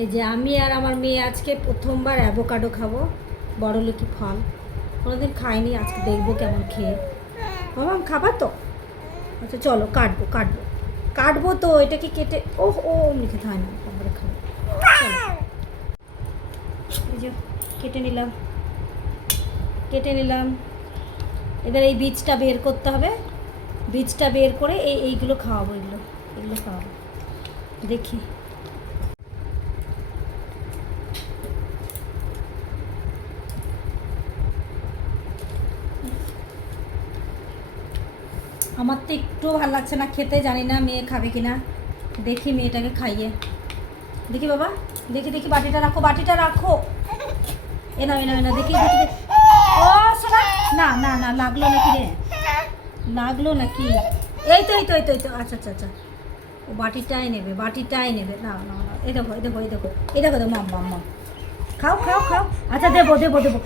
এই যে আমি আর আমার মেয়ে আজকে প্রথমবার অ্যাভোকাডো খাবো, বড়লোকি ফল। কোনোদিন খাইনি, আজকে দেখবো কেমন খেয়ে। মামাম খাবার তো? আচ্ছা চলো কাটবো কাটবো কাটবো তো, এটাকে কেটে ও অমনি খেতে হয় না, তারপরে খাবো। চলো এই যে কেটে নিলাম কেটে নিলাম। এবার এই বীজটা বের করতে হবে, বীজটা বের করে এইগুলো খাওয়াবো, এগুলো খাওয়াবো। দেখি আমার তো একটু ভালো লাগছে না খেতে, জানি না মেয়ে খাবে কিনা। দেখি মেয়েটাকে খাইয়ে দেখি। বাবা দেখি দেখি, বাটিটা রাখো, বাটিটা রাখো। এনা এনা এনা দেখি দেখি দেখি। ও শোনা, না না না, লাগলো নাকি রে? লাগলো নাকি? এই তো এই তো এই তো এই তো, আচ্ছা আচ্ছা আচ্ছা। ও বাটিটাই নেবে, বাটিটাই নেবে। না না না, এই দেখো এই দেখো এই দেখো এই দেখো, দেখো মাম মাম মাম। খাও খাও খাও। আচ্ছা দেবো দেবো দেবো।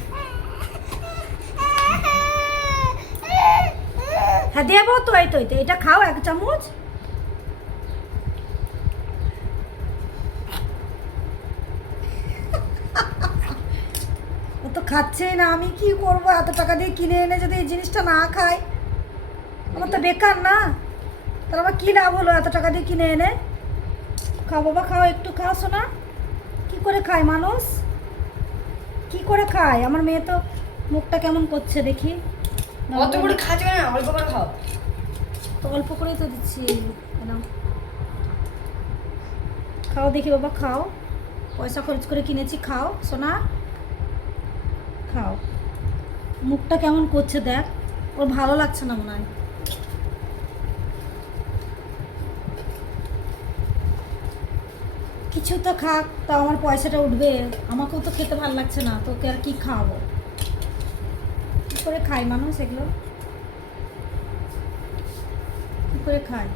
হ্যাঁ দেবো তো, এই তো এই তো, এটা খাও 1 চামচ। ও তো খাচ্ছেই না, আমি কি করবো? এত টাকা দিয়ে কিনে এনে যদি এই জিনিসটা না খাই, আমার তো বেকার না? তাহলে আমার কী লাভ হলো এত টাকা দিয়ে কিনে এনে? খাও বাবা খাও, একটু খাও শোনা। কি করে খায় মানুষ? কি করে খায়? আমার মেয়ে তো মুখটা কেমন করছে দেখি। অত করে খাচ্ছ না, অল্প করে খাও। তো অল্প করেই তো দিচ্ছি। নাও খাও দেখি বাবা, খাও। পয়সা খরচ করে কিনেছি, খাও সোনা খাও। মুখটা কেমন করছে দেখ, ওর ভালো লাগছে না মনে হয়। কিছু তো খাক, তাও আমার পয়সাটা উঠবে। আমাকেও তো খেতে ভালো লাগছে না, তোকে আর কি খাওয়াবো? কী করে খায় মানুষ এগুলো? কী করে খায়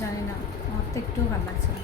জানি না, আমার তো একটুও ভালো লাগছে না।